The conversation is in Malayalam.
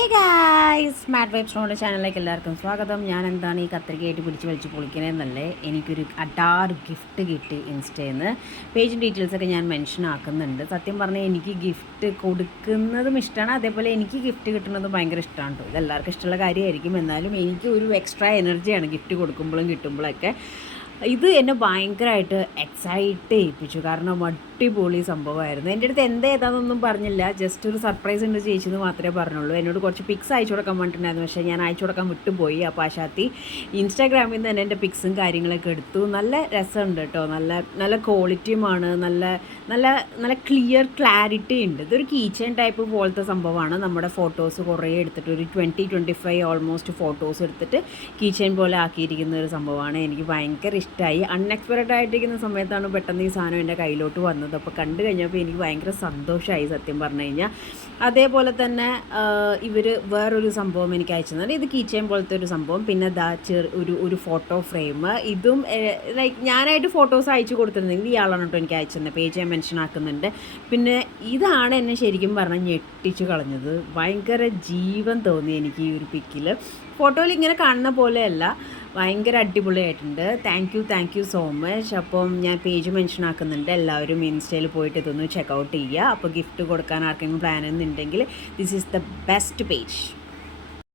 ഏ ഗായ്സ് സ്മാർട്ട് വൈബ്സ് നോടെ ചാനലിലേക്ക് എല്ലാവർക്കും സ്വാഗതം. ഞാൻ എന്താണ് ഈ കത്രികയായിട്ട് പിടിച്ച് വലിച്ച് പൊളിക്കണേന്നല്ലേ എനിക്കൊരു അഡാർ ഗിഫ്റ്റ് കിട്ടി ഇൻസ്റ്റയിൽ നിന്ന് പേജ് ഡീറ്റെയിൽസൊക്കെ ഞാൻ മെൻഷൻ ആക്കുന്നുണ്ട്. സത്യം പറഞ്ഞാൽ എനിക്ക് ഗിഫ്റ്റ് കൊടുക്കുന്നതും ഇഷ്ടമാണ് അതേപോലെ എനിക്ക് ഗിഫ്റ്റ് കിട്ടുന്നതും ഭയങ്കര ഇഷ്ടമാണ് കേട്ടോ ഇത് എല്ലാവർക്കും ഇഷ്ടമുള്ള കാര്യമായിരിക്കും. എന്നാലും എനിക്ക് ഒരു എക്സ്ട്രാ എനർജിയാണ് ഗിഫ്റ്റ് കൊടുക്കുമ്പോഴും കിട്ടുമ്പോഴൊക്കെ. ഇത് എന്നെ ഭയങ്കരമായിട്ട് എക്സൈറ്റ് ചെയ്യിപ്പിച്ചു കാരണം അടിപൊളി സംഭവമായിരുന്നു. എന്റെ അടുത്ത് എന്താ ഏതാണെന്നൊന്നും പറഞ്ഞില്ല. ജസ്റ്റ് ഒരു സർപ്രൈസ് ഉണ്ട് ചേച്ചിയെന്ന് മാത്രമേ പറഞ്ഞുള്ളൂ. എന്നോട് കുറച്ച് പിക്സ് അയച്ചു കൊടുക്കാൻ പറഞ്ഞിട്ടുണ്ടായിരുന്നു. പക്ഷേ ഞാൻ അയച്ചു കൊടുക്കാൻ വിട്ടുപോയി. അപ്പോൾ ആശാത്തി ഇൻസ്റ്റാഗ്രാമിൽ നിന്ന് തന്നെ എന്റെ പിക്സും കാര്യങ്ങളൊക്കെ എടുത്തു. നല്ല രസമുണ്ട് കേട്ടോ. നല്ല നല്ല ക്വാളിറ്റിയുമാണ് നല്ല നല്ല നല്ല ക്ലിയർ ക്ലാരിറ്റി ഉണ്ട്. ഇതൊരു കീച്ചൻ ടൈപ്പ് പോലത്തെ സംഭവമാണ്. നമ്മുടെ ഫോട്ടോസ് കുറേ എടുത്തിട്ട് ഒരു twenty twenty five almost photos എടുത്തിട്ട് കീച്ചൻ പോലെ ആക്കിയിരിക്കുന്ന ഒരു സംഭവമാണ്. എനിക്ക് ഭയങ്കര ഇഷ്ടമായി അൺഎക്സ്പെക്റ്റഡ് ആയിട്ടിരിക്കുന്ന സമയത്താണ് പെട്ടെന്ന് ഈ സാധനം എന്റെ കയ്യിലോട്ട് വന്നത്. അപ്പോൾ കണ്ടു കഴിഞ്ഞപ്പോൾ എനിക്ക് ഭയങ്കര സന്തോഷമായി സത്യം പറഞ്ഞു കഴിഞ്ഞാൽ. അതേപോലെ തന്നെ ഇവർ വേറൊരു സംഭവം എനിക്ക് അയച്ചു തന്നെ. ഇത് കീച്ചൻ പോലത്തെ ഒരു സംഭവം. പിന്നെ ദാ ചെറു ഒരു ഒരു ഫോട്ടോ ഫ്രെയിം. ഇതും ലൈക്ക് ഞാനായിട്ട് ഫോട്ടോസ് അയച്ചു കൊടുത്തിരുന്നെങ്കിൽ ഇയാളാണ് കേട്ടോ എനിക്ക് അയച്ചു തന്നെ പേജ് ഞാൻ മെൻഷൻ ആക്കുന്നുണ്ട്. പിന്നെ ഇതാണ് എന്നെ ശരിക്കും പറഞ്ഞാൽ ഞെട്ടിച്ചു കളഞ്ഞത്. ഭയങ്കര ജീവൻ തോന്നി എനിക്ക് ഈ ഒരു പിക്കിൽ ഫോട്ടോയിൽ ഇങ്ങനെ കാണുന്ന പോലെയല്ല. ഭയങ്കര അടിപൊളിയായിട്ടുണ്ട്. Thank you thank you so much അപ്പം ഞാൻ പേജ് മെൻഷൻ ആക്കുന്നുണ്ട്. എല്ലാവരും ഇൻസ്റ്റയിൽ പോയിട്ട് ഇതൊന്ന് ചെക്കൗട്ട് ചെയ്യുക. അപ്പോൾ ഗിഫ്റ്റ് കൊടുക്കാൻ ആർക്കെങ്കിലും പ്ലാൻ ഉണ്ടെങ്കിൽ this is the best page